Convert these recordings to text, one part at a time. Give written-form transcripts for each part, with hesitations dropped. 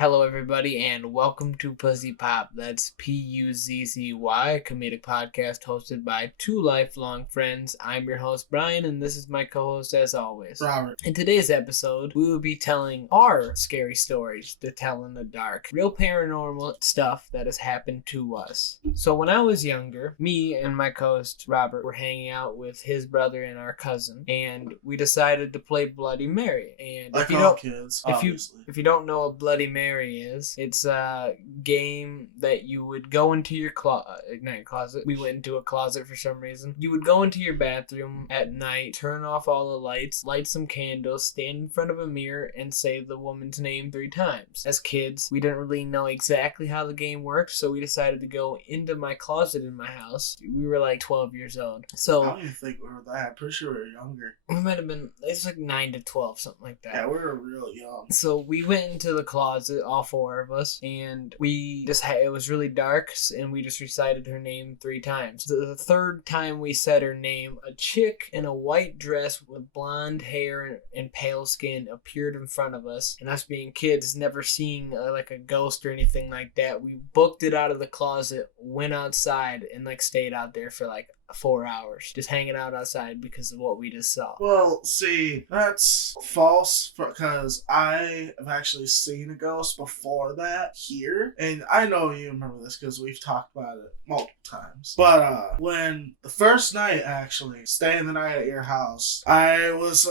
Hello, everybody, and welcome to Pussy Pop. That's Puzzy, comedic podcast hosted by two lifelong friends. I'm your host, Brian, and this is my co-host, as always, Robert. In today's episode, we will be telling our scary stories to tell in the dark. Real paranormal stuff that has happened to us. So when I was younger, me and my co-host, Robert, were hanging out with his brother and our cousin, and we decided to play Bloody Mary. And Like all kids, obviously. If you don't know what Bloody Mary is, it's a game that you would go into your closet. We went into a closet for some reason. You would go into your bathroom at night, turn off all the lights, light some candles, stand in front of a mirror, and say the woman's name 3 times. As kids, we didn't really know exactly how the game worked, so we decided to go into my closet in my house. We were like 12 years old. So I don't even think we were that. Pretty sure we were younger. We might have been, it's like 9 to 12, something like that. Yeah, we were real young. So we went into the closet, all 4 of us, and we just it was really dark, and we just recited her name 3 times. The third time we said her name, a chick in a white dress with blonde hair and pale skin appeared in front of us, and us being kids, never seeing like a ghost or anything like that, we booked it out of the closet, went outside, and stayed out there for 4 hours, just hanging out outside because of what we just saw. Well, see, that's false because I have actually seen a ghost before that here, and I know you remember this because we've talked about it multiple times. But when the first night, actually staying the night at your house, I was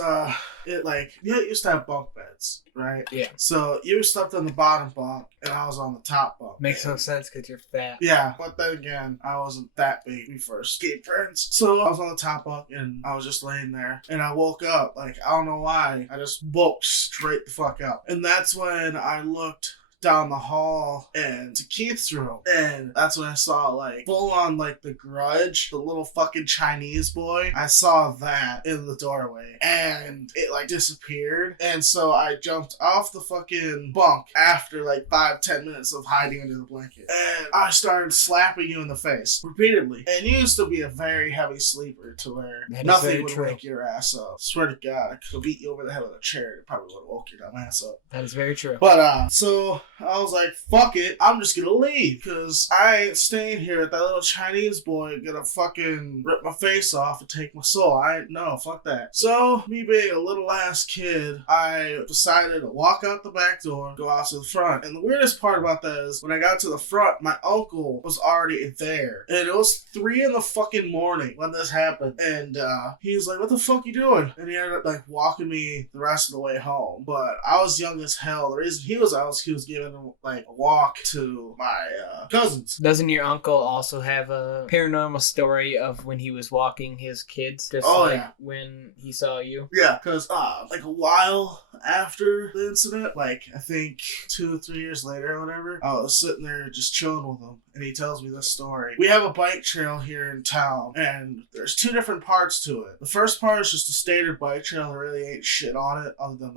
you used to have bunk beds, right? Yeah. So you slept on the bottom bunk and I was on the top bunk. Makes no sense because you're fat. Yeah, but then again, I wasn't that big when we first became friends. So I was on the top bunk and I was just laying there and I woke up. I don't know why. I just woke straight the fuck up. And that's when I looked down the hall and to Keith's room, and that's when I saw full on The Grudge, the little fucking Chinese boy. I saw that in the doorway and it disappeared, and so I jumped off the fucking bunk after 5-10 minutes of hiding under the blanket, and I started slapping you in the face repeatedly. And you used to be a very heavy sleeper to where nothing would wake your ass up. Swear to God, I could have beat you over the head with a chair. It probably would have woke your dumb ass up. That is very true. But so I was like, fuck it, I'm just gonna leave, because I ain't staying here with that little Chinese boy gonna fucking rip my face off and take my soul. No, fuck that. So, me being a little ass kid, I decided to walk out the back door, go out to the front. And the weirdest part about that is, when I got to the front, my uncle was already there. And it was 3 in the fucking morning when this happened. And he was like, what the fuck you doing? And he ended up walking me the rest of the way home. But I was young as hell. The reason he was out, he was giving a walk to my cousins. Doesn't your uncle also have a paranormal story of when he was walking his kids? Just when he saw you? Yeah, because a while after the incident, I think 2-3 years later or whatever, I was sitting there just chilling with him, and he tells me this story. We have a bike trail here in town, and there's 2 different parts to it. The first part is just a standard bike trail. There really ain't shit on it other than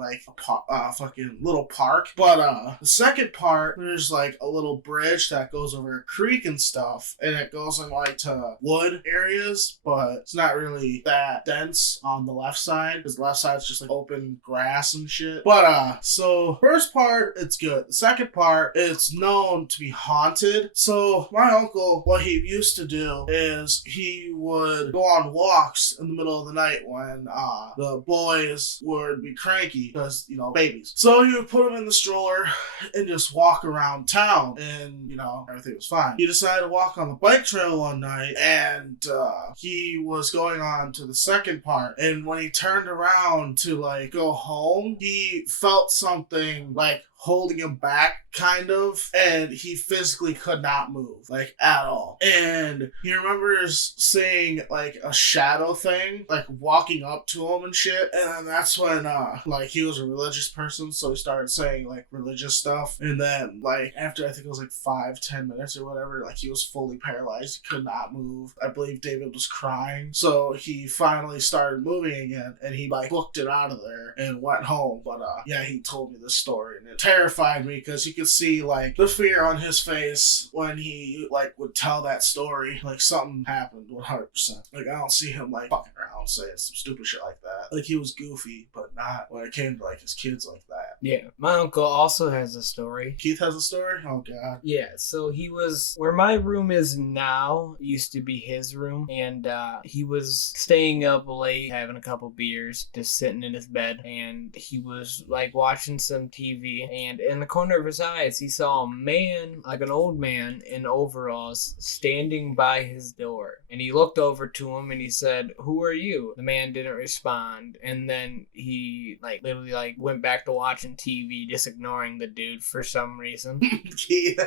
a fucking little park. But the second part, there's a little bridge that goes over a creek and stuff, and it goes in to wood areas, but it's not really that dense on the left side, because the left side's just open grass and shit. But so first part, it's good. The second part, it's known to be haunted. So my uncle, what he used to do is he would go on walks in the middle of the night when the boys would be cranky because babies. So he would put them in the stroller and just walk around town, and everything was fine. He decided to walk on the bike trail one night, and he was going on to the second part, and when he turned around to go home, he felt something holding him back, kind of, and he physically could not move, at all. And he remembers seeing, a shadow thing, walking up to him and shit, and then that's when, he was a religious person, so he started saying, religious stuff, and then, after, I think it was, 5-10 minutes or whatever, he was fully paralyzed, he could not move. I believe David was crying, so he finally started moving again, and he, booked it out of there and went home, but, yeah, he told me this story, and it terrified me, because you could see the fear on his face when he would tell that story. Something happened 100%. I don't see him fucking around saying some stupid shit like that. He was goofy, but not when it came to his kids like that. Yeah. My uncle also has a story. Keith has a story? Oh, God. Yeah, so he was where my room is now, used to be his room, and he was staying up late, having a couple beers, just sitting in his bed, and he was like watching some TV, and in the corner of his eyes, he saw a man, like an old man in overalls, standing by his door, and he looked over to him and he said, "Who are you?" The man didn't respond, and then he like literally like went back to watching TV, just ignoring the dude for some reason. He's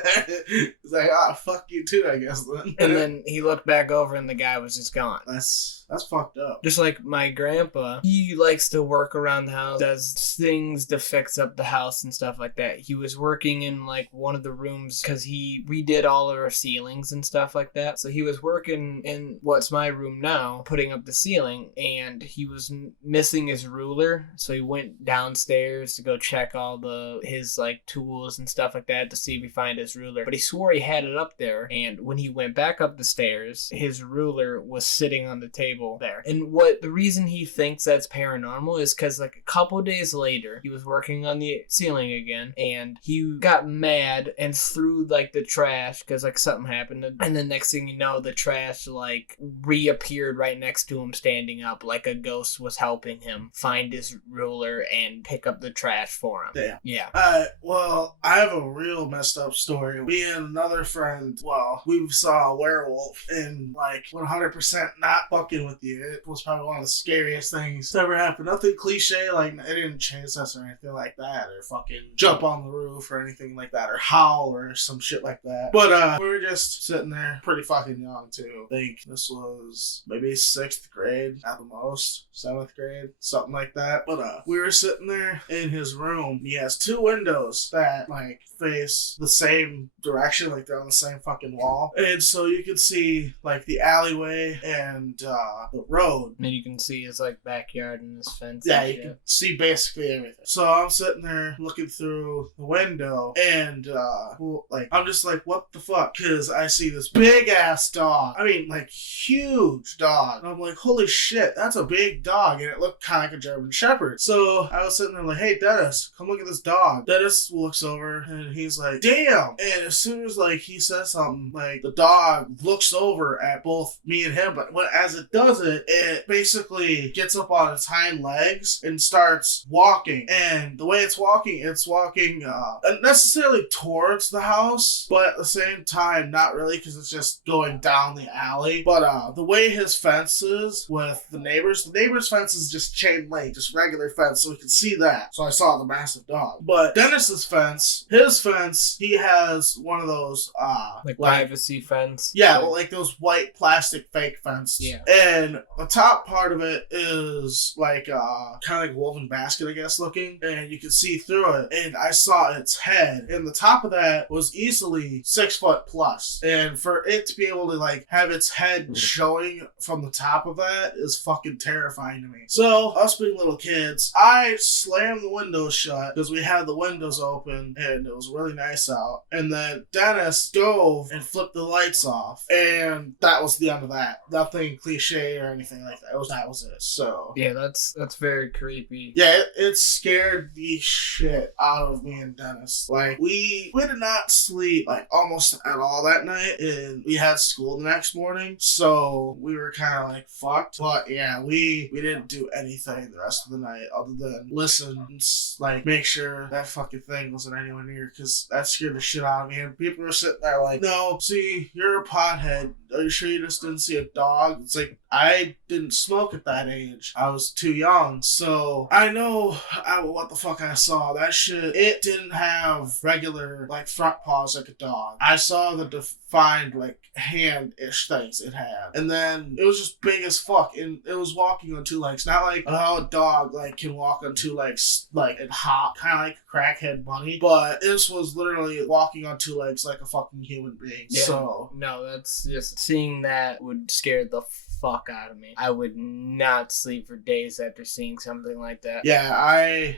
like, ah, fuck you too, I guess then. And then he looked back over and the guy was just gone. That's fucked up. Just like my grandpa, he likes to work around the house, does things to fix up the house and stuff like that. He was working in like one of the rooms because he redid all of our ceilings and stuff like that. So he was working in what's my room now, putting up the ceiling, and he was missing his ruler. So he went downstairs to go check all his like tools and stuff like that to see if he find his ruler. But he swore he had it up there, and when he went back up the stairs, his ruler was sitting on the table there. And the reason he thinks that's paranormal is because like a couple days later, he was working on the ceiling again, and he got mad and threw like the trash because like something happened, and the next thing you know, the trash like reappeared right next to him standing up, like a ghost was helping him find his ruler and pick up the trash for him. Damn. Yeah. Well, I have a real messed up story. Me and another friend, we saw a werewolf, and like 100% not fucking with you. It was probably one of the scariest things that ever happened. Nothing cliche, like it didn't chase us or anything like that, or fucking jump on the roof or anything like that, or howl or some shit like that. But we were just sitting there, pretty fucking young too. I think this was maybe 6th grade at the most, 7th grade, something like that. But we were sitting there in his room. He has 2 windows that like face the same direction, like they're on the same fucking wall, and so you could see like the alleyway and the road. And you can see his like backyard and his fence. Yeah, you can see basically everything. So I'm sitting there looking through the window, and I'm just like, what the fuck? Because I see this big ass dog. I mean, like huge dog. And I'm like, holy shit, that's a big dog, and it looked kind of like a German Shepherd. So I was sitting there like, hey Dennis, come look at this dog. Dennis looks over and he's like, damn. And as soon as like he says something, like the dog looks over at both me and him, but as it does it, it basically gets up on its hind legs and starts walking. And the way it's walking not necessarily towards the house, but at the same time, not really, because it's just going down the alley. But the way his fence is with the neighbor's fence is just chain link, just regular fence, so we could see that. So I saw the massive dog. But Dennis's fence, he has one of those like privacy fence. Yeah, well, like those white plastic fake fences. Yeah. And the top part of it is like kind of like woven basket, I guess, looking, and you can see through it. And I saw its head, and the top of that was easily 6 foot plus. And for it to be able to like have its head showing from the top of that is fucking terrifying to me. So us being little kids, I slammed the windows shut because we had the windows open and it was really nice out. And then Dennis dove and flipped the lights off, and that was the end of that. Nothing cliche or anything like that. That was it. So yeah, that's very creepy. Yeah, it scared the shit out of me and Dennis. Like we did not sleep like almost at all that night, and we had school the next morning, so we were kind of like fucked. But yeah, we didn't do anything the rest of the night other than listen and like make sure that fucking thing wasn't anywhere near, because that scared the shit out of me. And people were sitting there like, no, see, you're a pothead. Are you sure you just didn't see a dog? It's like, I didn't smoke at that age. I was too young. So I know what the fuck I saw. That shit, it didn't have regular like front paws like a dog. I saw the defined like hand-ish things it had. And then it was just big as fuck. And it was walking on 2 legs. Not like how a dog like can walk on 2 legs like and hop, kind of like a crackhead bunny. But this was literally walking on 2 legs like a fucking human being. Yeah, so no, that's just seeing that would scare the fuck out of me. I would not sleep for days after seeing something like that. Yeah,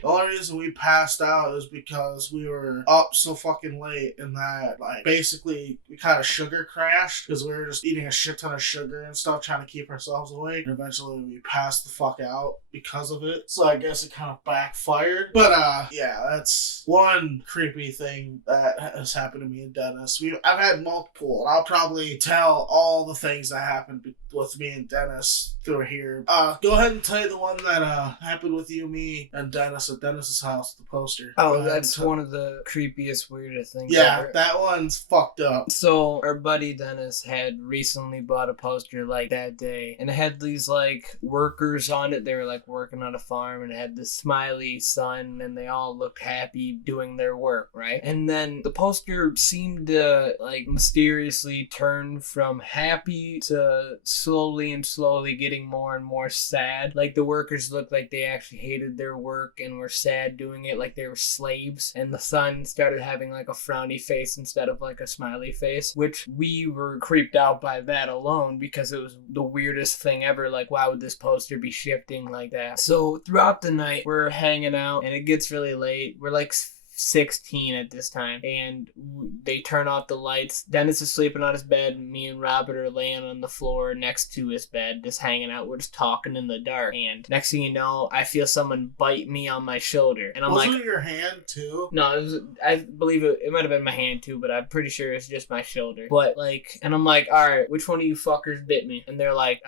the only reason we passed out is because we were up so fucking late and that, like, basically we kind of sugar crashed because we were just eating a shit ton of sugar and stuff trying to keep ourselves awake. And eventually we passed the fuck out because of it. So I guess it kind of backfired. But, yeah, that's one creepy thing that has happened to me and Dennis. I've had multiple, and I'll probably tell all the things that happened with me and Dennis through here. Go ahead and tell you the one that happened with you, me, and Dennis at Dennis's house, the poster. Oh, that's one of the creepiest, weirdest things ever. That one's fucked up. So our buddy Dennis had recently bought a poster like that day, and it had these like workers on it. They were like working on a farm, and it had this smiley sun, and they all looked happy doing their work, right? And then the poster seemed to like mysteriously turn from happy to slowly getting more and more sad. Like the workers looked like they actually hated their work and were sad doing it, like they were slaves. And the sun started having like a frowny face instead of like a smiley face, which we were creeped out by that alone because it was the weirdest thing ever. Like, why would this poster be shifting like that? So throughout the night, we're hanging out and it gets really late. We're like 16 at this time, and they turn off the lights. Dennis is sleeping on his bed, and me and Robert are laying on the floor next to his bed, just hanging out. We're just talking in the dark, and next thing you know, I feel someone bite me on my shoulder, and I'm like, wasn't it your hand too? No, I believe it might have been my hand too, but I'm pretty sure it's just my shoulder. But like, and I'm like, all right, which one of you fuckers bit me? And they're like,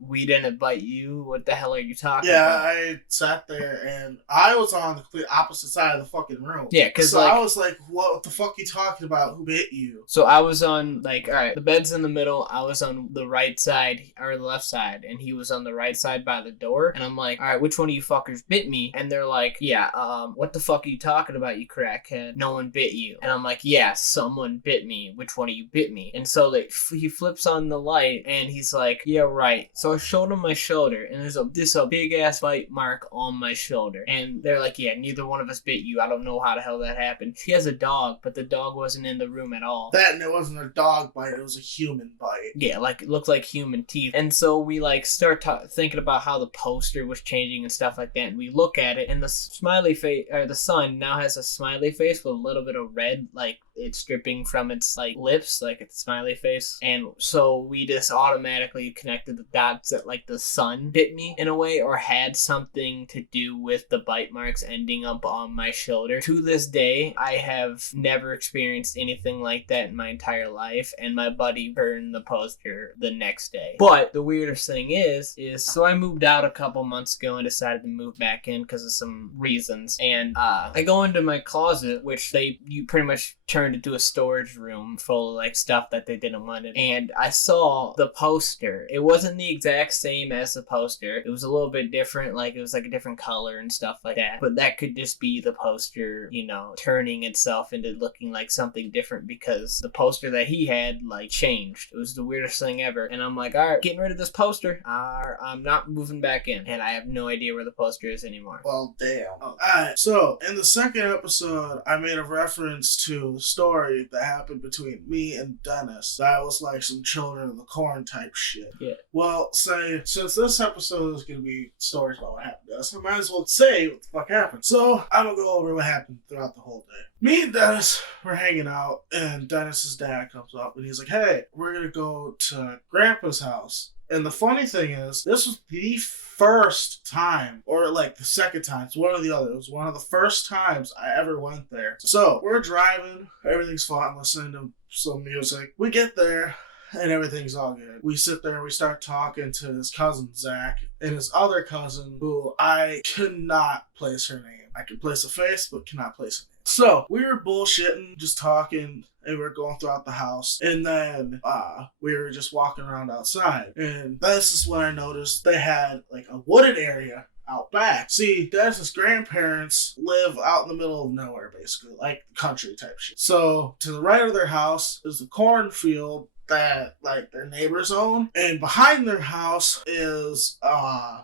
we didn't bite you. What the hell are you talking about? Yeah, I sat there and I was on the complete opposite side of the fucking room. Yeah, because so like, I was like, what the fuck are you talking about? Who bit you? So I was on, like, all right, the bed's in the middle. I was on the right side, or the left side, and he was on the right side by the door. And I'm like, all right, which one of you fuckers bit me? And they're like, yeah, what the fuck are you talking about, you crackhead? No one bit you. And I'm like, yeah, someone bit me. Which one of you bit me? And so he flips on the light, and he's like, yeah, right. So I showed him my shoulder, and there's a big-ass bite mark on my shoulder. And they're like, yeah, neither one of us bit you. I don't know how the hell that happened. He has a dog, but the dog wasn't in the room at all. And it wasn't a dog bite, it was a human bite. Yeah, like it looked like human teeth. And so we like start thinking about how the poster was changing and stuff like that, and we look at it, and the smiley face, or the sun now has a smiley face with a little bit of red, like it's dripping from its like lips, like it's a smiley face. And so we just automatically connected the dots that like the sun bit me in a way, or had something to do with the bite marks ending up on my shoulder. To this day, I have never experienced anything like that in my entire life, and my buddy burned the poster the next day. But the weirdest thing is so I moved out a couple months ago and decided to move back in because of some reasons. And I go into my closet, which you pretty much turned into a storage room full of like stuff that they didn't want it. And I saw the poster. It wasn't the exact same as the poster. It was a little bit different, like it was like a different color and stuff like that. But that could just be the poster, you know, turning itself into looking like something different because the poster that he had like changed. It was the weirdest thing ever. And I'm like, all right, getting rid of this poster. I'm not moving back in. And I have no idea where the poster is anymore. Well, damn. Alright, so in the second episode, I made a reference to the story that happened between me and Dennis. That was like some Children of the Corn type shit. Yeah. Well, since this episode is going to be stories about what happened to us, I might as well say what the fuck happened. So, I'm going to go over what happened throughout the whole day. Me and Dennis were hanging out, and Dennis's dad comes up, and he's like, hey, we're going to go to Grandpa's house. And the funny thing is, this was the first time, or like the second time, it's one or the other. It was one of the first times I ever went there. So, we're driving, everything's fine, listening to some music. We get there, and everything's all good. We sit there and we start talking to his cousin, Zach, and his other cousin, who I could not place her name. I can place a face, but cannot place a name. So, we were bullshitting, just talking, and we were going throughout the house. And then we were just walking around outside. And this is when I noticed they had like a wooded area out back. See, Dennis's grandparents live out in the middle of nowhere, basically, like country type shit. So, to the right of their house is the cornfield, that like their neighbors own, and behind their house is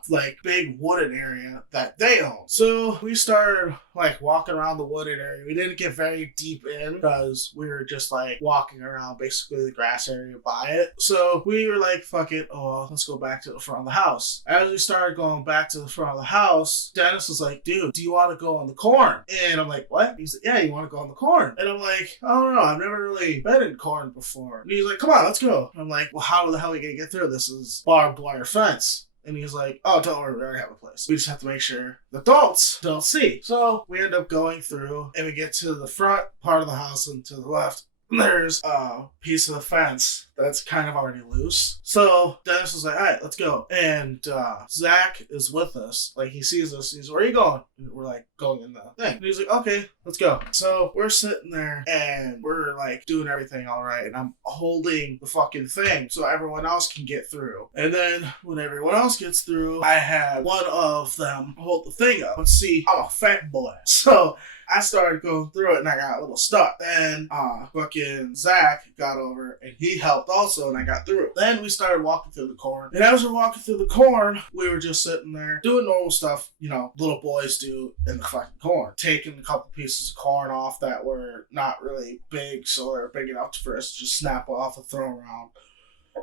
like big wooded area that they own. So we started like walking around the wooded area. We didn't get very deep in because we were just like walking around basically the grass area by it. So we were like, fuck it, oh, let's go back to the front of the house. As we started going back to the front of the house, Dennis was like, dude, do you want to go on the corn? And I'm like, what? He's like, yeah, you want to go on the corn? And I'm like, I don't know, I've never really been in corn before. And he's like, come on, let's go. And I'm like, well, how the hell are we gonna get through? This is barbed wire fence. And he's like, oh, don't worry, we already have a place. We just have to make sure the adults don't see. So we end up going through, and we get to the front part of the house, and to the left, there's a piece of the fence that's kind of already loose. So Dennis was like, all right, let's go. And Zach is with us. Like, he sees us. He's, where are you going? And we're like, going in the thing. And he's like, okay, let's go. So we're sitting there, and we're like doing everything all right. And I'm holding the fucking thing so everyone else can get through. And then when everyone else gets through, I had one of them hold the thing up. Let's see, I'm a fat boy. So I started going through it, and I got a little stuck. Then fucking Zach got over, and he helped also, and I got through it. Then we started walking through the corn. And as we're walking through the corn, we were just sitting there doing normal stuff, you know, little boys do in the fucking corn. Taking a couple pieces of corn off that were not really big, so they're big enough for us to just snap off and throw around.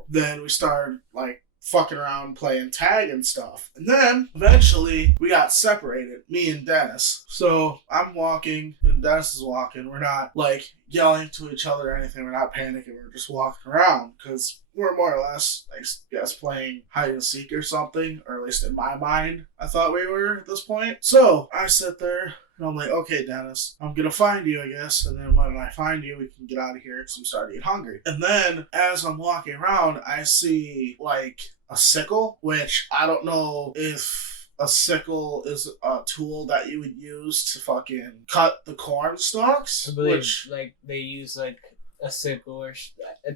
Then we started, like, fucking around playing tag and stuff. And then eventually we got separated, me and Dennis. So I'm walking and Dennis is walking. We're not like yelling to each other or anything. We're not panicking. We're just walking around because we're more or less, I guess, playing hide and seek or something, or at least in my mind, I thought we were at this point. So I sit there. And I'm like, okay, Dennis, I'm going to find you, I guess. And then when I find you, we can get out of here because I'm starting to get hungry. And then as I'm walking around, I see like a sickle, which I don't know if a sickle is a tool that you would use to fucking cut the corn stalks. I believe like they use like a sickle or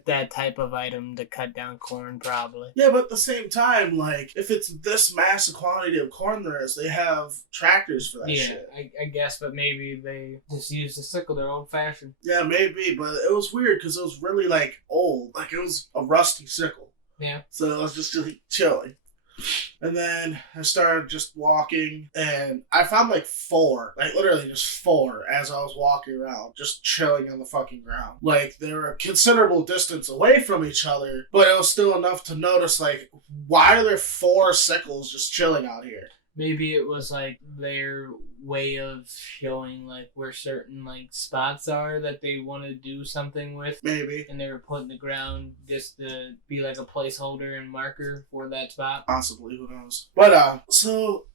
that type of item to cut down corn, probably. Yeah, but at the same time, like, if it's this massive quantity of corn there is, they have tractors for that shit. I guess, but maybe they just use the sickle. They're old-fashioned. Yeah, maybe, but it was weird because it was really, like, old. Like, it was a rusty sickle. Yeah. So it was just like, chilling. And then I started just walking, and I found like four, like literally just four as I was walking around, just chilling on the fucking ground. Like, they were a considerable distance away from each other, but it was still enough to notice, like, why are there four sickles just chilling out here? Maybe it was like their way of showing like where certain like spots are that they want to do something with. Maybe. And they were put in the ground just to be like a placeholder and marker for that spot. Possibly, who knows. But so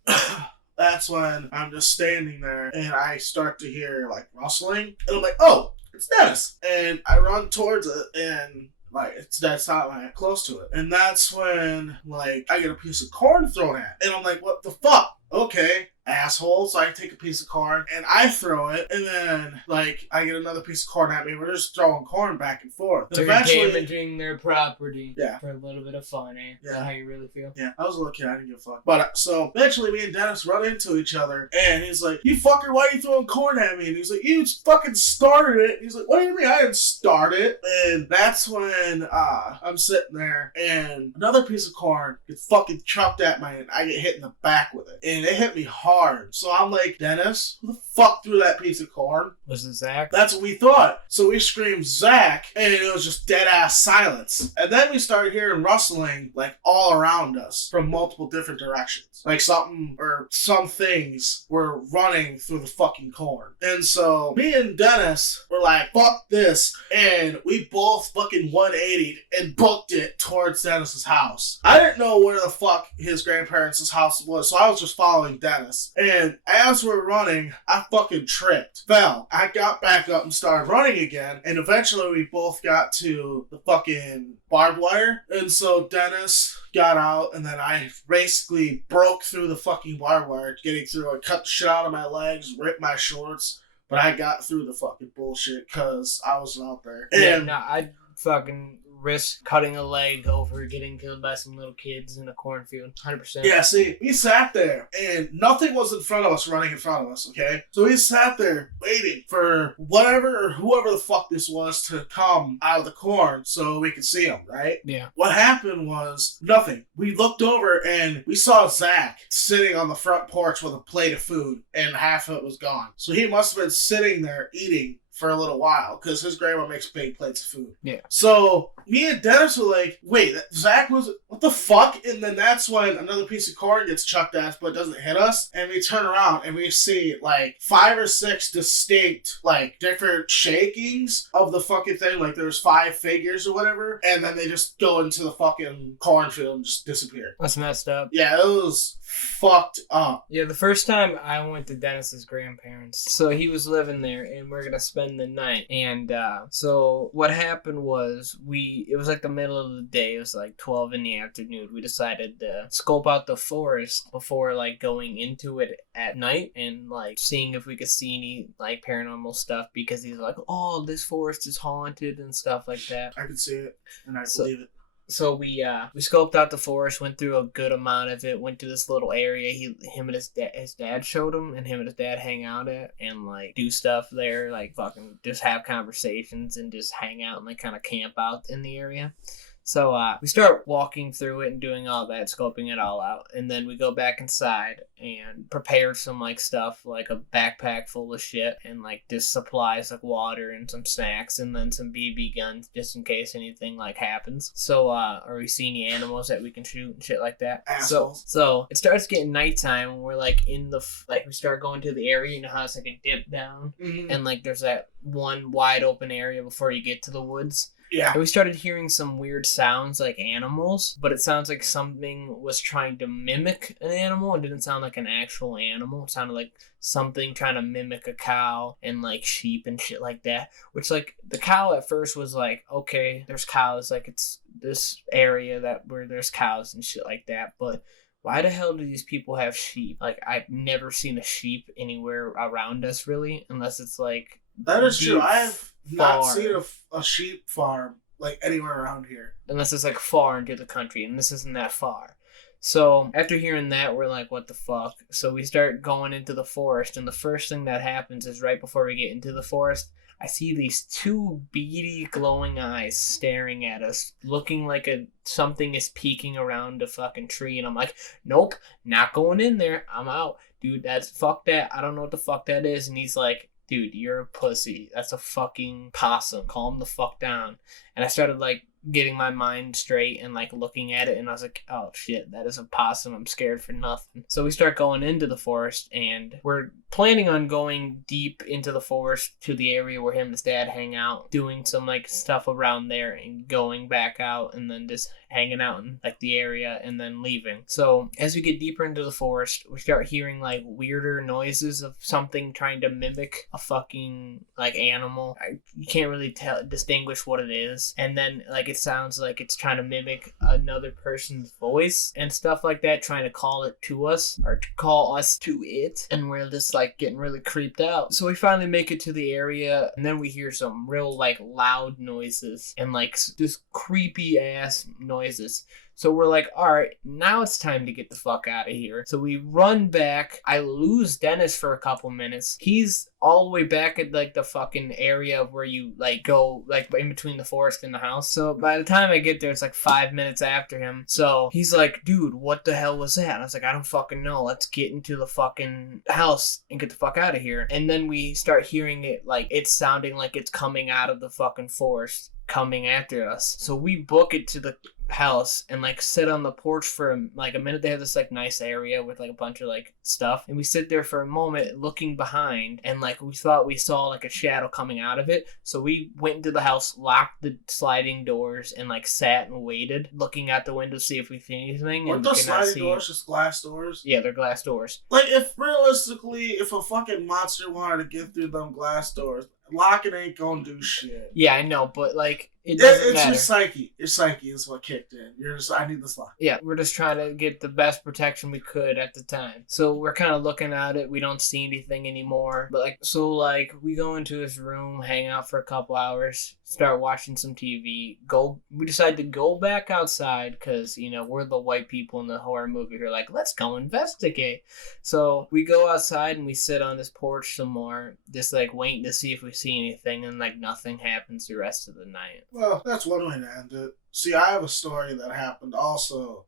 that's when I'm just standing there and I start to hear like rustling, and I'm like, oh, it's Dennis. And I run towards it, and like, that's not like close to it. And that's when, like, I get a piece of corn thrown at. And I'm like, what the fuck? Okay, asshole. So I take a piece of corn and I throw it. And then, like, I get another piece of corn at me. We're just throwing corn back and forth. They're damaging their property. Yeah. For a little bit of fun, eh? Yeah. Is that how you really feel? Yeah, I was a little kid. I didn't give a fuck. But so eventually me and Dennis run into each other. And he's like, you fucker, why are you throwing corn at me? And he's like, you fucking started it. And he's like, what do you mean I didn't start it? And that's when I'm sitting there and another piece of corn gets fucking chucked at me, and I get hit in the back with it. And it hit me hard. So I'm like, Dennis, who the fuck threw that piece of corn? Was it Zach? That's what we thought. So we screamed Zach, and it was just dead ass silence. And then we started hearing rustling like all around us from multiple different directions. Like something or some things were running through the fucking corn. And so me and Dennis were like, fuck this. And we both fucking 180'd and booked it towards Dennis's house. I didn't know where the fuck his grandparents' house was, so I was just following Dennis. And as we're running, I fucking tripped, fell. I got back up and started running again, and eventually we both got to the fucking barbed wire. And so Dennis got out, and then I basically broke through the fucking barbed wire, getting through. I cut the shit out of my legs, ripped my shorts, but I got through the fucking bullshit because I was out there. Yeah, no, I fucking risk cutting a leg over getting killed by some little kids in a cornfield. 100%. Yeah, see, we sat there and nothing was in front of us running in front of us, okay? So we sat there waiting for whatever or whoever the fuck this was to come out of the corn so we could see him, right? Yeah. What happened was nothing. We looked over and we saw Zach sitting on the front porch with a plate of food and half of it was gone. So he must have been sitting there eating for a little while because his grandma makes big plates of food. Yeah. So me and Dennis were like, wait, Zach was, what the fuck? And then that's when another piece of corn gets chucked at us but doesn't hit us. And we turn around and we see like 5 or 6 distinct, like different shakings of the fucking thing. Like there's 5 figures or whatever. And then they just go into the fucking cornfield and just disappear. That's messed up. Yeah, it was fucked up. Yeah, the first time I went to Dennis's grandparents, so he was living there and we're gonna spend the night. And so what happened was it was like the middle of the day. It was like 12 in the afternoon. We decided to scope out the forest before like going into it at night and like seeing if we could see any like paranormal stuff, because he's like, oh, this forest is haunted and stuff like that. I could see it and I believe it. So we scoped out the forest, went through a good amount of it, went to this little area him and his dad showed him, and him and his dad hang out at and like do stuff there, like fucking just have conversations and just hang out and like kind of camp out in the area. So we start walking through it and doing all that, scoping it all out. And then we go back inside and prepare some like stuff, like a backpack full of shit and like just supplies like water and some snacks and then some BB guns just in case anything like happens. So, or we see any animals that we can shoot and shit like that. Assholes. So it starts getting nighttime and we're like in the, like we start going to the area, you know how it's like a dip down? Mm-hmm. And like there's that one wide open area before you get to the woods. Yeah. And we started hearing some weird sounds like animals, but it sounds like something was trying to mimic an animal. It didn't sound like an actual animal. It sounded like something trying to mimic a cow and like sheep and shit like that. Which like the cow at first was like, okay, there's cows, like it's this area where there's cows and shit like that, but why the hell do these people have sheep? Like I've never seen a sheep anywhere around us really, unless it's like that is true. I have not farm. seen a sheep farm like anywhere around here. Unless it's like far into the country, and this isn't that far. So after hearing that, we're like, what the fuck? So we start going into the forest, and the first thing that happens is right before we get into the forest, I see these 2 beady glowing eyes staring at us, looking like something is peeking around a fucking tree, and I'm like, nope, not going in there. I'm out. Dude, fuck that. I don't know what the fuck that is. And he's like, dude, you're a pussy. That's a fucking possum. Calm the fuck down. And I started like getting my mind straight and like looking at it, and I was like, oh shit, that is a possum. I'm scared for nothing. So we start going into the forest, and we're planning on going deep into the forest to the area where him and his dad hang out, doing some like stuff around there and going back out and then just hanging out in like the area and then leaving. So as we get deeper into the forest, we start hearing like weirder noises of something trying to mimic a fucking like animal. You can't really distinguish what it is. And then like it sounds like it's trying to mimic another person's voice and stuff like that, trying to call it to us or to call us to it. And we're just like getting really creeped out. So we finally make it to the area, and then we hear some real like loud noises and like just creepy ass noises. So we're like, all right, now it's time to get the fuck out of here. So we run back. I lose Dennis for a couple minutes. He's all the way back at like the fucking area where you like go like in between the forest and the house. So by the time I get there, it's like 5 minutes after him. So he's like, dude, what the hell was that? And I was like, I don't fucking know. Let's get into the fucking house and get the fuck out of here. And then we start hearing it like it's sounding like it's coming out of the fucking forest, coming after us. So we book it to the house and like sit on the porch for like a minute. They have this like nice area with like a bunch of like stuff, and we sit there for a moment looking behind, and like we thought we saw like a shadow coming out of it. So we went into the house, locked the sliding doors, and like sat and waited, looking out the window to see if we see anything. Weren't those sliding doors just glass doors? Yeah, they're glass doors. Like if a fucking monster wanted to get through them glass doors, locking ain't gonna do shit. Yeah, I know, but like It doesn't It's matter. your psyche. Your psyche is what kicked in. You're just, I need this lock. Yeah, we're just trying to get the best protection we could at the time. So we're kind of looking at it. We don't see anything anymore. But we go into his room, hang out for a couple hours, start watching some TV. We decide to go back outside because, we're the white people in the horror movie who are like, let's go investigate. So we go outside and we sit on this porch some more, just waiting to see if we see anything, and nothing happens the rest of the night. Well, that's one way to end it. See, I have a story that happened also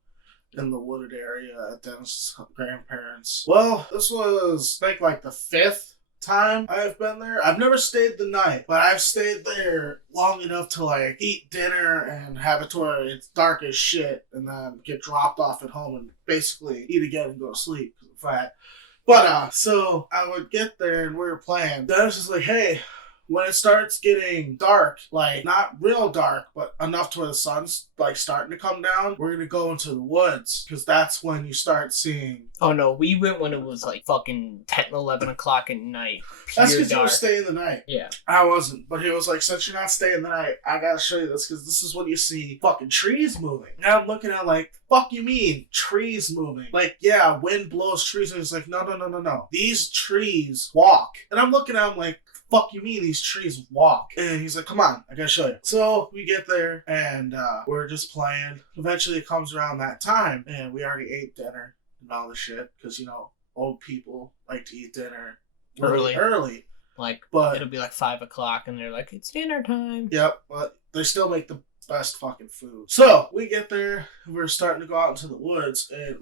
in the wooded area at Dennis's grandparents. Well, this was, I think, the 5th time I've been there. I've never stayed the night, but I've stayed there long enough to, eat dinner and have it to where it's dark as shit, and then get dropped off at home and basically eat again and go to sleep because I'm fat. But, so I would get there and we were playing. Dennis was like, hey, when it starts getting dark, not real dark, but enough to where the sun's starting to come down, we're gonna go into the woods, because that's when you start seeing. Oh no, we went when it was fucking 10, 11 o'clock at night. That's because you were staying the night. Yeah. I wasn't, but he was like, since you're not staying the night, I gotta show you this, because this is when you see fucking trees moving. And I'm looking at fuck you mean, trees moving? Yeah, wind blows trees, and he's like, no. These trees walk. And I'm looking at him fuck you mean these trees walk? And he's like, come on, I gotta show you. So we get there and we're just playing. Eventually it comes around that time and we already ate dinner and all the shit, because old people like to eat dinner early. But it'll be 5 o'clock and they're like, it's dinner time. Yep, but they still make the best fucking food. So we get there, we're starting to go out into the woods, and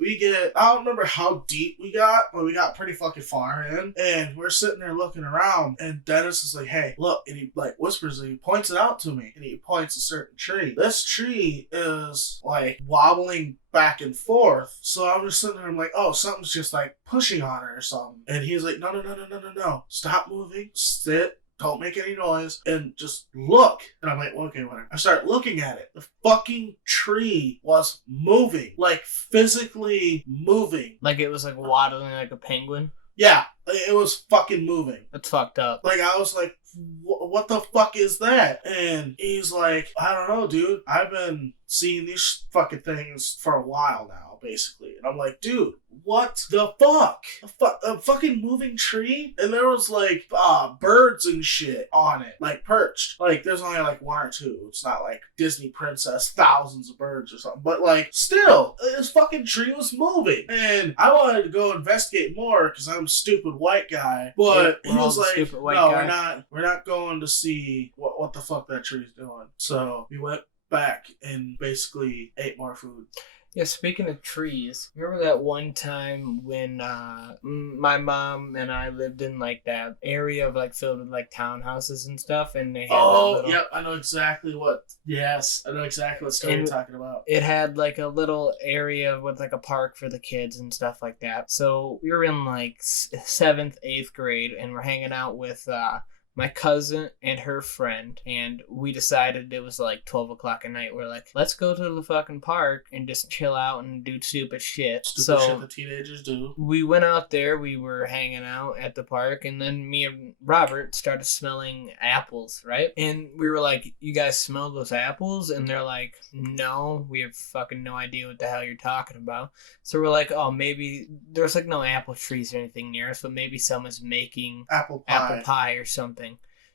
I don't remember how deep we got, but we got pretty fucking far in, and we're sitting there looking around, and Dennis is like, hey, look, and he whispers, and he points it out to me, and he points a certain tree. This tree is wobbling back and forth. So I'm just sitting there, I'm like, oh, something's just pushing on it or something. And he's like, no, stop moving, sit, don't make any noise, and just look. And I'm like, well, okay, whatever. I start looking at it. The fucking tree was moving. Physically moving. It was waddling like a penguin? Yeah, it was fucking moving. That's fucked up. I was like, what the fuck is that? And he's like, I don't know, dude. I've been seeing these fucking things for a while now, basically. And I'm like, dude, what the fuck? A fucking moving tree? And there was birds and shit on it, perched. There's only one or two. It's not Disney Princess, thousands of birds or something. But still, this fucking tree was moving. And I wanted to go investigate more because I'm a stupid white guy. But he was like, no, we're not going to see what the fuck that tree's doing. So we went back and basically ate more food. Yeah, speaking of trees, remember that one time when my mom and I lived in that area of filled with townhouses and stuff, and they had yep, I know exactly what story you're talking about. It had a little area with a park for the kids and stuff like that. So we were in 7th, 8th grade, and we're hanging out with my cousin and her friend, and we decided it was 12 o'clock at night. We're like, let's go to the fucking park and just chill out and do stupid shit. Stupid shit that teenagers do. We went out there, we were hanging out at the park, and then me and Robert started smelling apples, right? And we were like, you guys smell those apples? And they're like, no, we have fucking no idea what the hell you're talking about. So we're like, oh, maybe there's no apple trees or anything near us, but maybe someone's making apple pie or something.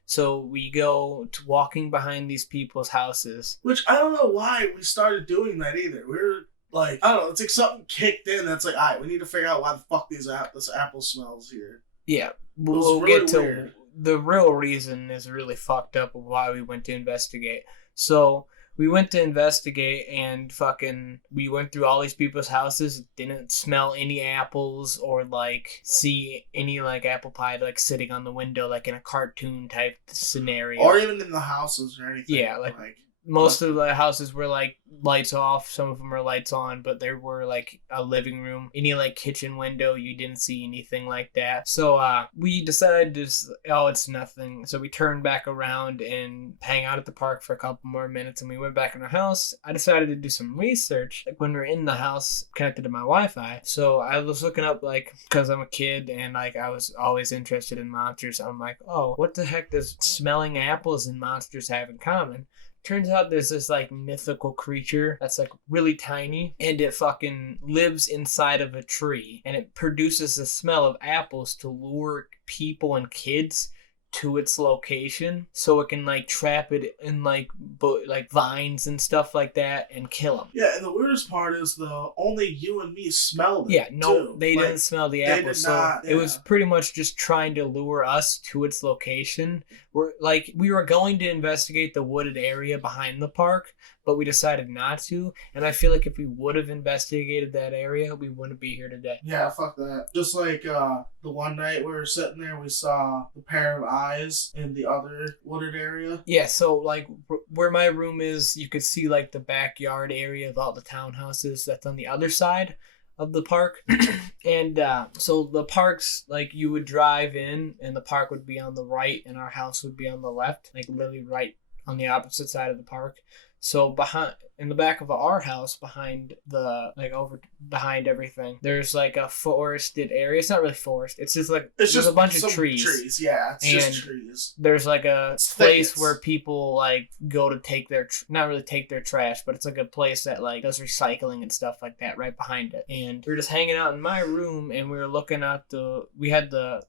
So we go to walking behind these people's houses. Which I don't know why we started doing that either. We were I don't know, it's something kicked in that's all right, we need to figure out why the fuck this apple smells here. Yeah. We'll really get to weird. The real reason is really fucked up of why we went to investigate. So we went to investigate and we went through all these people's houses, didn't smell any apples or see any apple pie sitting on the window in a cartoon type scenario. Or even in the houses or anything. Yeah, most of the houses were lights off, some of them were lights on, but there were a living room, any kitchen window, you didn't see anything like that. So we decided it's nothing. So we turned back around and hang out at the park for a couple more minutes, and we went back in our house. I decided to do some research when we were in the house connected to my Wi-Fi. So I was looking up because I'm a kid and I was always interested in monsters. I'm like, oh, what the heck does smelling apples and monsters have in common? Turns out there's this like mythical creature that's like really tiny, and it fucking lives inside of a tree, and it produces the smell of apples to lure people and kids to its location, so it can like trap it in like vines and stuff like that and kill them. Yeah, and the weirdest part is though, only you and me smelled it. Yeah, no, too. they Like, didn't smell the apples, so not, it was pretty much just trying to lure us to its location. We were going to investigate the wooded area behind the park, but we decided not to. And I feel like if we would have investigated that area, we wouldn't be here today. Yeah, fuck that. Just like the one night we were sitting there, we saw the pair of eyes in the other wooded area. Yeah, so like where my room is, you could see like the backyard area of all the townhouses that's on the other side of the park. And so the park's like you would drive in and the park would be on the right and our house would be on the left, like literally right on the opposite side of the park. So in the back of our house, behind behind everything, there's like a forested area. It's not really forest. It's just like there's a bunch of trees. Yeah, it's and just trees. There's like a place where people like go to take their not really take their trash, but it's like a place that like does recycling and stuff like that right behind it. And we were just hanging out in my room, and we were looking at we had the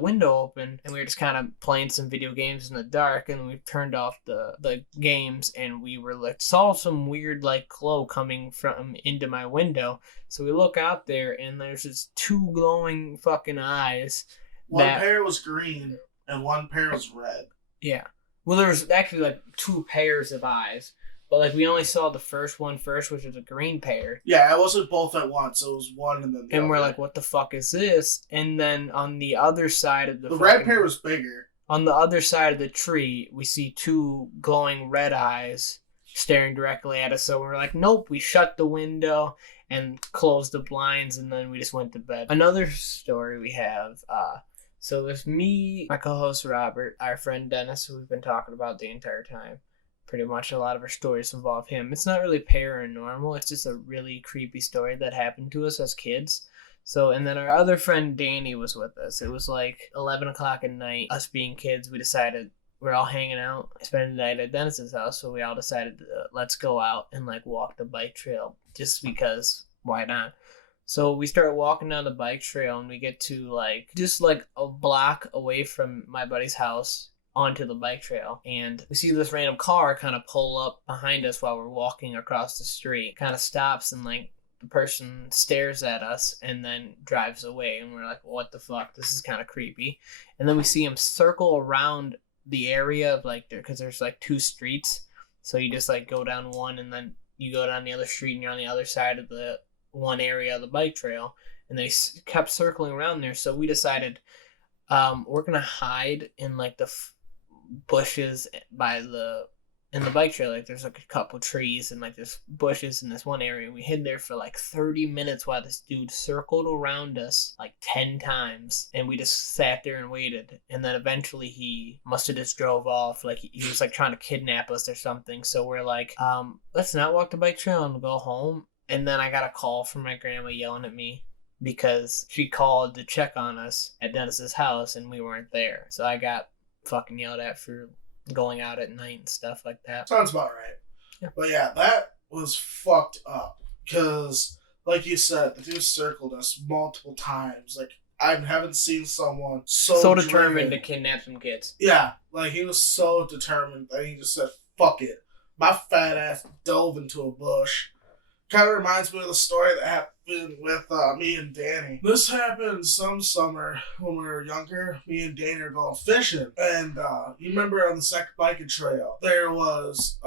window open, and we were just kind of playing some video games in the dark, and we turned off the games, and we were like saw some weird like glow coming from into my window. So we look out there, and there's just two glowing fucking eyes. One pair was green and one pair was red. Yeah. Well, there was actually like two pairs of eyes, but like we only saw the first one first, which was a green pair. Yeah, it wasn't both at once. It was one and then the other. And we're like, what the fuck is this? And then on the other side of the red pair was bigger. On the other side of the tree, we see two glowing red eyes staring directly at us. So we're like, nope. We shut the window and closed the blinds, and then we just went to bed. Another story we have, so there's me, my co-host Robert, our friend Dennis, who we've been talking about the entire time. Pretty much a lot of our stories involve him. It's not really paranormal. It's just a really creepy story that happened to us as kids. So, and then our other friend Danny was with us. It was like 11 o'clock at night. Us being kids, we decided we're all hanging out, spending the night at Dennis's house. So we all decided let's go out and like walk the bike trail just because why not? So we start walking down the bike trail, and we get to like just like a block away from my buddy's house onto the bike trail, and we see this random car kind of pull up behind us while we're walking across the street. Kind of stops, and like the person stares at us and then drives away, and we're like, what the fuck, this is kind of creepy. And then we see him circle around the area of like because there's like two streets, so you just like go down one and then you go down the other street and you're on the other side of the one area of the bike trail. And they kept circling around there, so we decided we're gonna hide in like the bushes in the bike trail. Like there's like a couple trees and like there's bushes in this one area. We hid there for like 30 minutes while this dude circled around us like 10 times, and we just sat there and waited. And then eventually he must have just drove off. Like he was like trying to kidnap us or something. So we're like, let's not walk the bike trail and go home. And then I got a call from my grandma yelling at me because she called to check on us at Dennis's house and we weren't there. So I got fucking yelled at for going out at night and stuff like that. Sounds about right. Yeah. But yeah, that was fucked up because, like you said, the dude circled us multiple times. Like, I haven't seen someone so determined to kidnap some kids. Yeah, like he was so determined that he just said, fuck it. My fat ass dove into a bush. Kind of reminds me of the story that happened with me and Danny. This happened some summer when we were younger. Me and Danny were going fishing. And you remember on the second biking trail, there was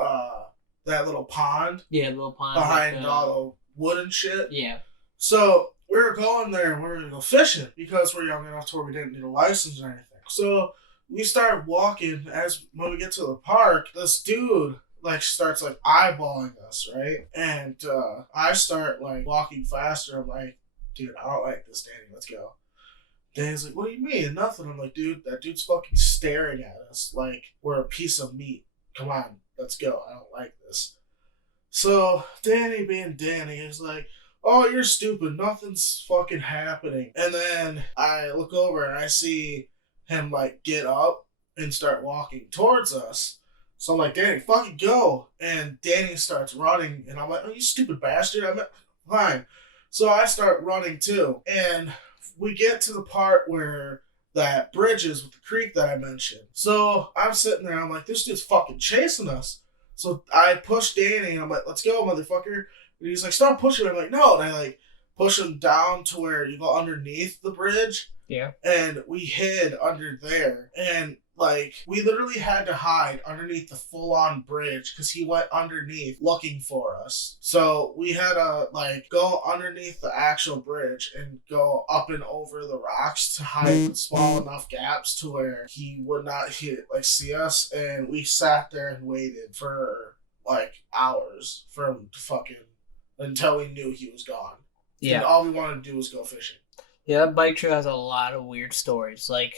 that little pond? Yeah, little pond. Behind all the wood and shit. Yeah. So we were going there and we were going to go fishing because we're young enough to where we didn't need a license or anything. So we started walking. When we get to the park, this dude like starts like eyeballing us, right? And I start like walking faster. I'm like, dude, I don't like this, Danny. Let's go. Danny's like, what do you mean? Nothing. I'm like, dude, that dude's fucking staring at us like we're a piece of meat. Come on, let's go. I don't like this. So Danny being Danny is like, oh, you're stupid. Nothing's fucking happening. And then I look over and I see him like get up and start walking towards us. So I'm like, Danny, fucking go. And Danny starts running, and I'm like, oh, you stupid bastard. I'm fine. So I start running too. And we get to the part where that bridge is with the creek that I mentioned. So I'm sitting there, I'm like, this dude's fucking chasing us. So I push Danny, and I'm like, let's go, motherfucker. And he's like, stop pushing me. I'm like, no. And I like push him down to where you go underneath the bridge. Yeah. And we hid under there. And like, we literally had to hide underneath the full-on bridge because he went underneath looking for us. So we had to like go underneath the actual bridge and go up and over the rocks to hide small enough gaps to where he would not see us. And we sat there and waited for like hours for him to fucking until we knew he was gone. Yeah. And all we wanted to do was go fishing. Yeah, that bike trail has a lot of weird stories. Like,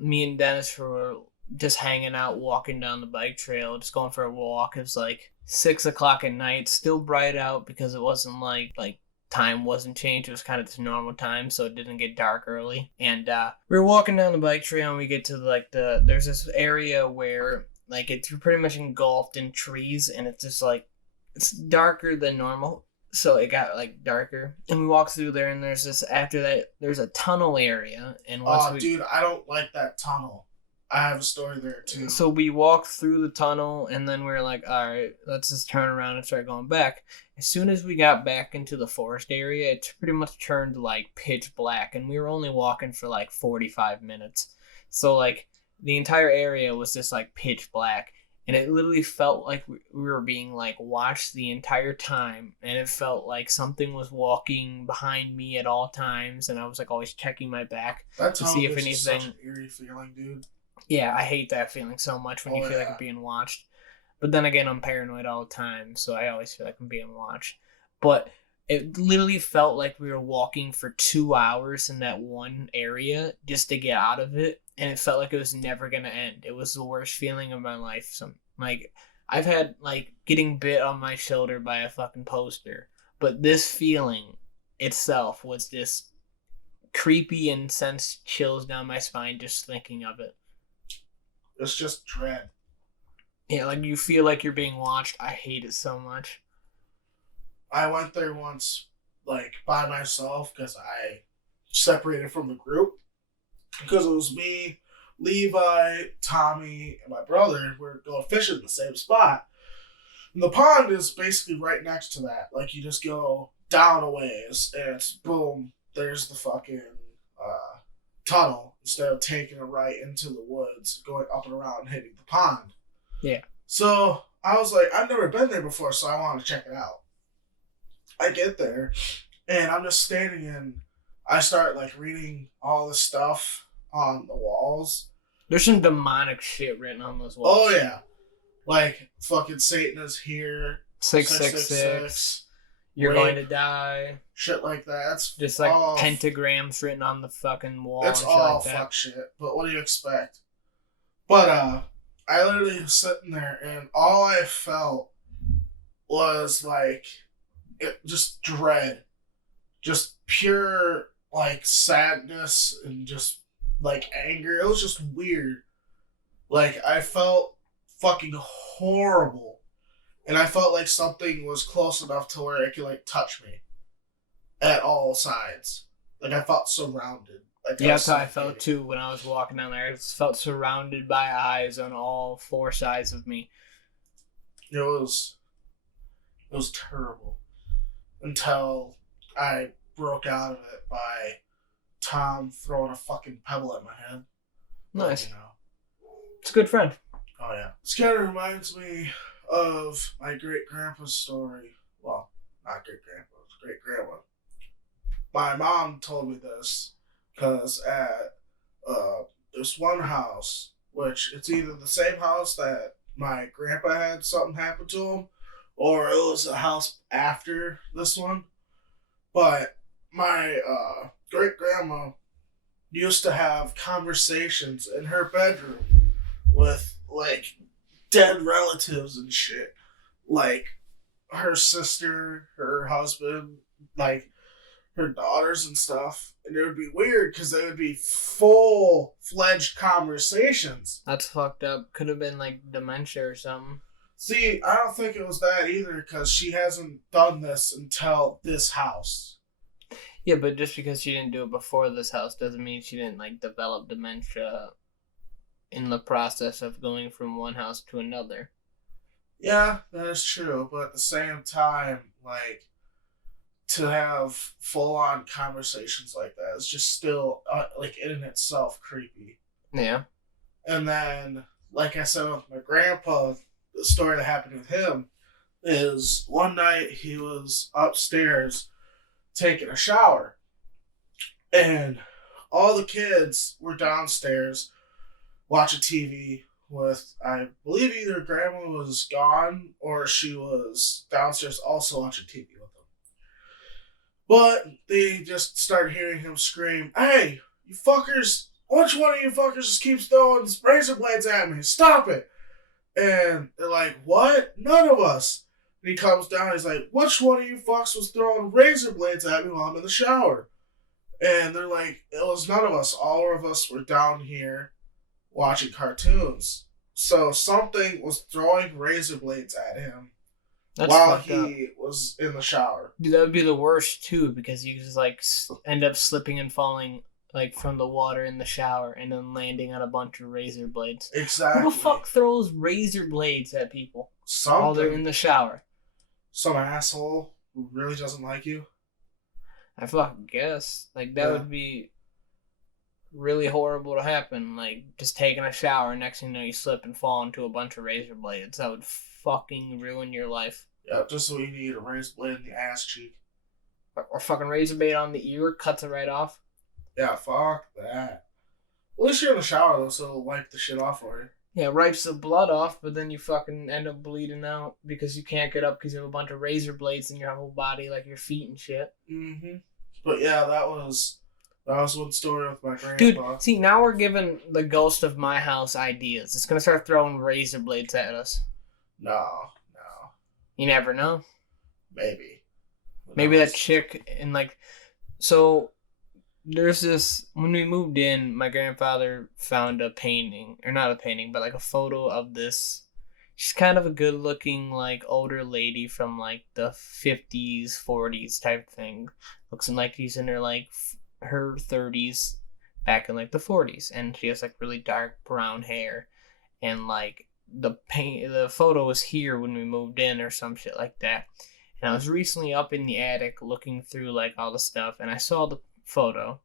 me and Dennis were just hanging out, walking down the bike trail, just going for a walk. It was like 6 o'clock at night, still bright out because it wasn't like time wasn't changed. It was kind of this normal time, so it didn't get dark early. And we were walking down the bike trail, and we get to like there's this area where like it's pretty much engulfed in trees, and it's just like it's darker than normal. So it got like darker, and we walked through there, and there's this after that there's a tunnel area, and dude, I don't like that tunnel. I have a story there too. So we walked through the tunnel, and then we were like, all right, let's just turn around and start going back. As soon as we got back into the forest area, it pretty much turned like pitch black, and we were only walking for like 45 minutes. So like the entire area was just like pitch black. And it literally felt like we were being like watched the entire time, and it felt like something was walking behind me at all times, and I was like always checking my back to see if anything. Such an eerie feeling, dude. Yeah, I hate that feeling so much when you feel like you're being watched. But then again, I'm paranoid all the time, so I always feel like I'm being watched. But it literally felt like we were walking for 2 hours in that one area just to get out of it. And it felt like it was never going to end. It was the worst feeling of my life. Like, I've had, like, getting bit on my shoulder by a fucking poster. But this feeling itself was just creepy and sends chills down my spine just thinking of it. It's just dread. Yeah, like, you feel like you're being watched. I hate it so much. I went there once, like, by myself because I separated from the group. Because it was me, Levi, Tommy, and my brother. We were going fishing in the same spot. And the pond is basically right next to that. Like, you just go down a ways, and it's boom, there's the fucking tunnel. Instead of taking a right into the woods, going up and around and hitting the pond. Yeah. So I was like, I've never been there before, so I wanted to check it out. I get there, and I'm just standing in. I start like reading all the stuff on the walls. There's some demonic shit written on those walls. Oh yeah, like fucking Satan is here. 666. You're going to die. Shit like that. It's just like pentagrams written on the fucking wall. It's all like fuck shit. But what do you expect? But I literally was sitting there, and all I felt was like just dread, just pure like sadness and just like anger. It was just weird. Like I felt fucking horrible, and I felt like something was close enough to where it could like touch me at all sides. Like I felt surrounded. Like yeah, that's how I felt too when I was walking down there. I just felt surrounded by eyes on all four sides of me. It was terrible until I broke out of it by Tom throwing a fucking pebble at my head. Nice. But, you know. It's a good friend. Oh yeah. This kind of reminds me of my great grandpa's story. Well, not great grandpa's, great grandma. My mom told me this because at this one house, which it's either the same house that my grandpa had something happen to him, or it was a house after this one. But my great grandma used to have conversations in her bedroom with like dead relatives and shit. Like her sister, her husband, like her daughters and stuff, and it would be weird because they would be full-fledged conversations. That's fucked up. Could have been like dementia or something. See, I don't think it was that either because she hasn't done this until this house. Yeah, but just because she didn't do it before this house doesn't mean she didn't like develop dementia in the process of going from one house to another. Yeah, that is true, but at the same time, like, to have full-on conversations like that is just still, like, in itself creepy. Yeah. And then, like I said with my grandpa, the story that happened with him is one night he was upstairs taking a shower, and all the kids were downstairs watching TV with, I believe either grandma was gone or she was downstairs also watching TV with them. But they just started hearing him scream, "Hey, you fuckers, which one of you fuckers just keeps throwing razor blades at me? Stop it!" And they're like, "What? None of us." And he comes down, he's like, "Which one of you fucks was throwing razor blades at me while I'm in the shower?" And they're like, "It was none of us. All of us were down here watching cartoons." So something was throwing razor blades at him while he was in the shower. Dude, that would be the worst too, because you just like end up slipping and falling like from the water in the shower and then landing on a bunch of razor blades. Exactly. Who the fuck throws razor blades at people Something. while they're in the shower? Some asshole who really doesn't like you. I fucking guess. Like, that would be really horrible to happen. Like, just taking a shower, next thing you know, you slip and fall into a bunch of razor blades. That would fucking ruin your life. Yeah, just so you need a razor blade in the ass cheek. Or fucking razor blade on the ear, cuts it right off. Yeah, fuck that. At least you're in the shower, though, so it'll wipe the shit off for you. Yeah, it wipes the blood off, but then you fucking end up bleeding out because you can't get up because you have a bunch of razor blades in your whole body, like your feet and shit. Mm-hmm. But yeah, that was one story with my grandpa. Dude, see, now we're giving the ghost of my house ideas. It's gonna start throwing razor blades at us. No. You never know. Maybe. Maybe that chick in like... So, there's this... When we moved in, my grandfather found a painting. Or not a painting, but like a photo of this... She's kind of a good-looking, like, older lady from, like, the 50s, 40s type thing. Looks like she's in her, like, her 30s back in, like, the 40s. And she has, like, really dark brown hair. And, like, the photo was here when we moved in or some shit like that. And I was recently up in the attic looking through, like, all the stuff. And I saw the photo.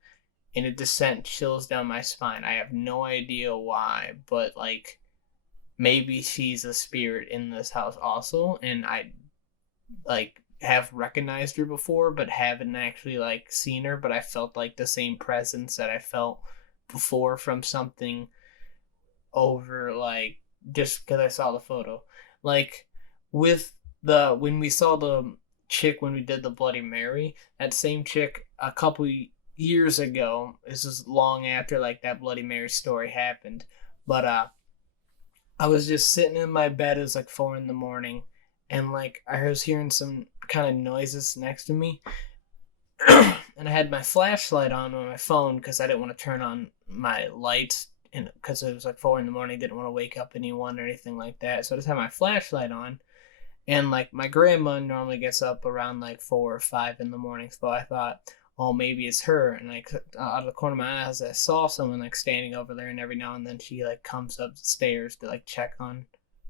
And it just sent chills down my spine. I have no idea why. But, like... Maybe she's a spirit in this house also, and I, like, have recognized her before, but haven't actually, like, seen her, but I felt, like, the same presence that I felt before from something over, like, just because I saw the photo. Like, when we saw the chick when we did the Bloody Mary, that same chick a couple years ago, this is long after, like, that Bloody Mary story happened, but, I was just sitting in my bed. It was like 4 a.m. And like I was hearing some kind of noises next to me. And I had my flashlight on my phone because I didn't want to turn on my lights. And because it was like 4 a.m. Didn't want to wake up anyone or anything like that. So I just had my flashlight on. And like my grandma normally gets up around like 4 or 5 a.m. So I thought, oh, maybe it's her. And like out of the corner of my eyes, I saw someone like standing over there, and every now and then she like comes up the stairs to like check on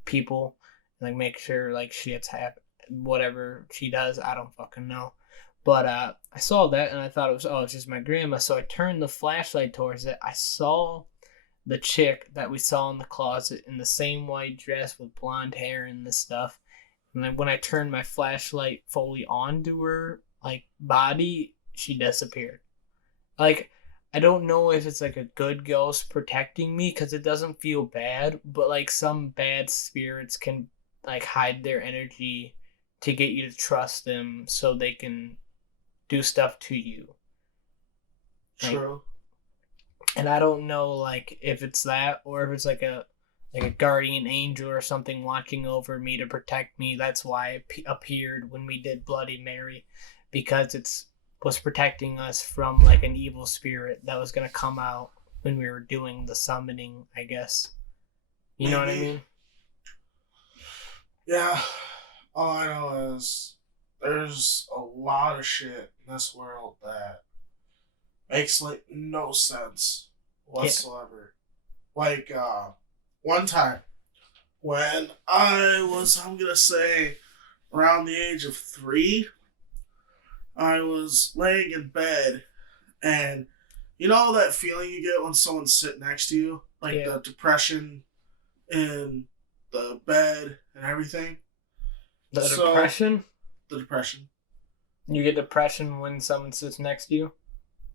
people and like make sure like shit's happened. Whatever she does, I don't fucking know. But I saw that and I thought it's just my grandma. So I turned the flashlight towards it. I saw the chick that we saw in the closet in the same white dress with blonde hair and this stuff. And then when I turned my flashlight fully onto her like body, she disappeared. Like, I don't know if it's like a good ghost protecting me because it doesn't feel bad, but like some bad spirits can like hide their energy to get you to trust them so they can do stuff to you. True. And I don't know like if it's that or if it's like a guardian angel or something watching over me to protect me. That's why it appeared when we did Bloody Mary, because it's was protecting us from like an evil spirit that was gonna come out when we were doing the summoning, I guess. You know what I mean? Yeah. All I know is there's a lot of shit in this world that makes like no sense whatsoever. Yeah. Like one time when I'm gonna say around the age of 3, I was laying in bed, and you know that feeling you get when someone's sitting next to you, like the depression in the bed and everything. Depression? The depression. You get depression when someone sits next to you?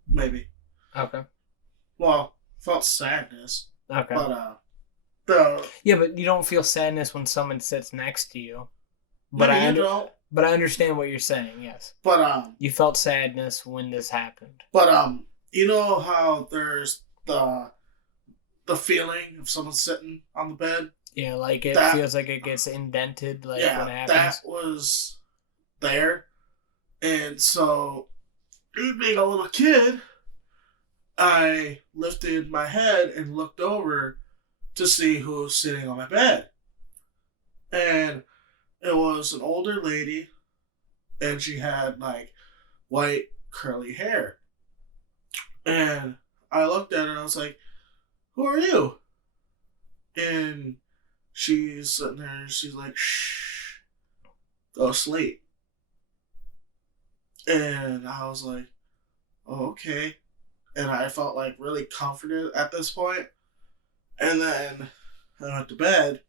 Maybe. Okay. Well, felt sadness. Okay. But yeah, but you don't feel sadness when someone sits next to you. But But I understand what you're saying. Yes. But you felt sadness when this happened. But you know how there's the feeling of someone sitting on the bed. Yeah, like it feels like it gets indented, like when it happens. That was there, and so me being a little kid, I lifted my head and looked over to see who was sitting on my bed, and it was an older lady, and she had like white curly hair, and I looked at her and I was like, "Who are you?" And she's sitting there, she's like, "Shh, go sleep." And I was like, oh, okay. And I felt like really comforted at this point. And then I went to bed,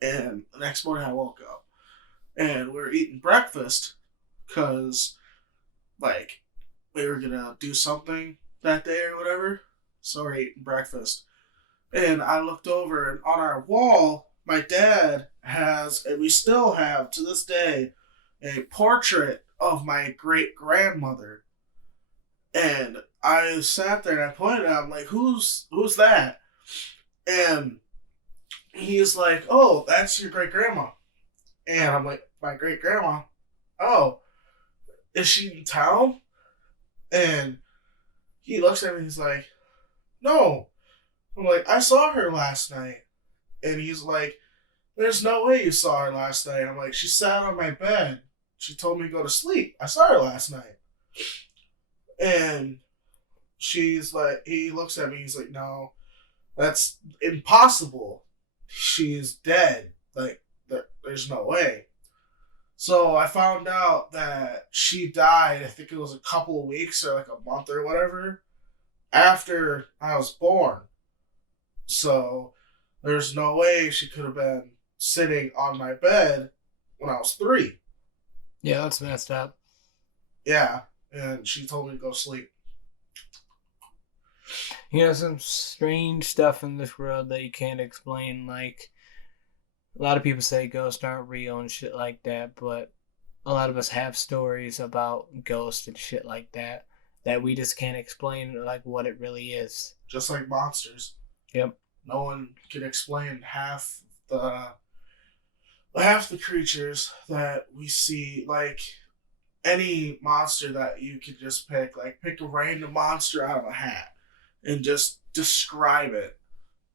and the next morning I woke up, and we were eating breakfast because, like, we were gonna do something that day or whatever. So we're eating breakfast. And I looked over, and on our wall, my dad has, and we still have to this day, a portrait of my great grandmother. And I sat there and I pointed at him, like, who's that? And he's like, oh, that's your great grandma. And I'm like, my great grandma? Oh, is she in town? And he looks at me and he's like, no. I'm like, I saw her last night. And he's like, there's no way you saw her last night. I'm like, she sat on my bed. She told me to go to sleep. I saw her last night. And she's like, he looks at me, he's like, no, that's impossible. She's dead. Like, there's no way. So I found out that she died, I think it was a couple of weeks or like a month or whatever, after I was born. So there's no way she could have been sitting on my bed when I was 3. Yeah, that's messed up. Yeah, and she told me to go sleep. You know, some strange stuff in this world that you can't explain. Like, a lot of people say ghosts aren't real and shit like that, but a lot of us have stories about ghosts and shit like that we just can't explain, like, what it really is. Just like monsters. Yep. No one can explain half the creatures that we see. Like, any monster that you could just pick, like, pick a random monster out of a hat and just describe it,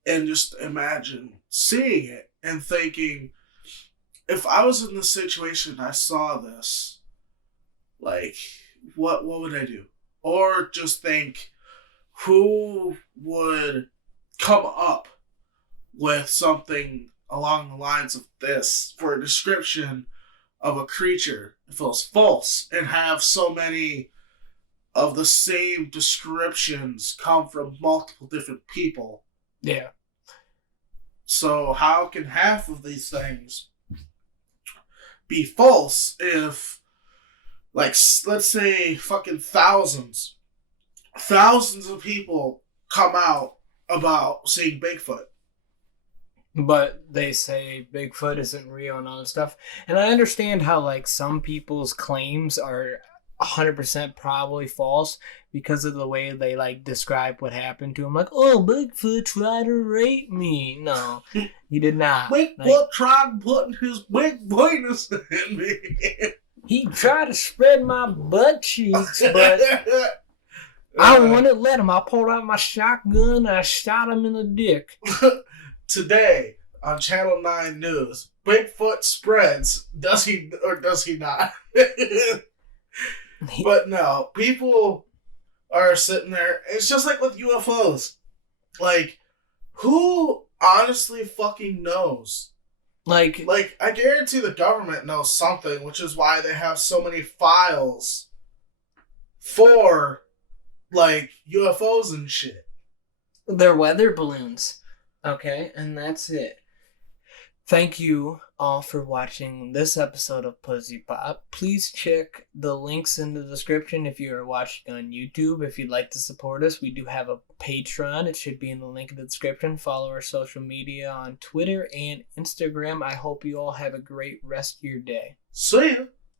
and just imagine seeing it and thinking, if I was in this situation and I saw this, like, what would I do? Or just think, who would come up with something along the lines of this for a description of a creature if it was false, and have so many of the same descriptions come from multiple different people? Yeah. So how can half of these things be false if, like, let's say fucking thousands of people come out about seeing Bigfoot? But they say Bigfoot isn't real and all this stuff. And I understand how, like, some people's claims are 100% probably false because of the way they, like, describe what happened to him. Like, oh, Bigfoot tried to rape me. No, he did not. Bigfoot tried putting his big penis in me. He tried to spread my butt cheeks, but I wouldn't let him. I pulled out my shotgun and I shot him in the dick. Today on Channel 9 News, Bigfoot spreads. Does he or does he not? But no, people are sitting there. It's just like with UFOs. Like, who honestly fucking knows? Like, I guarantee the government knows something, which is why they have so many files for, like, UFOs and shit. They're weather balloons. Okay, and that's it. Thank you all for watching this episode of Pussy Pop. Please check the links in the description if you are watching on YouTube. If you'd like to support us, we do have a Patreon. It should be in the link in the description. Follow our social media on Twitter and Instagram. I hope you all have a great rest of your day. See ya.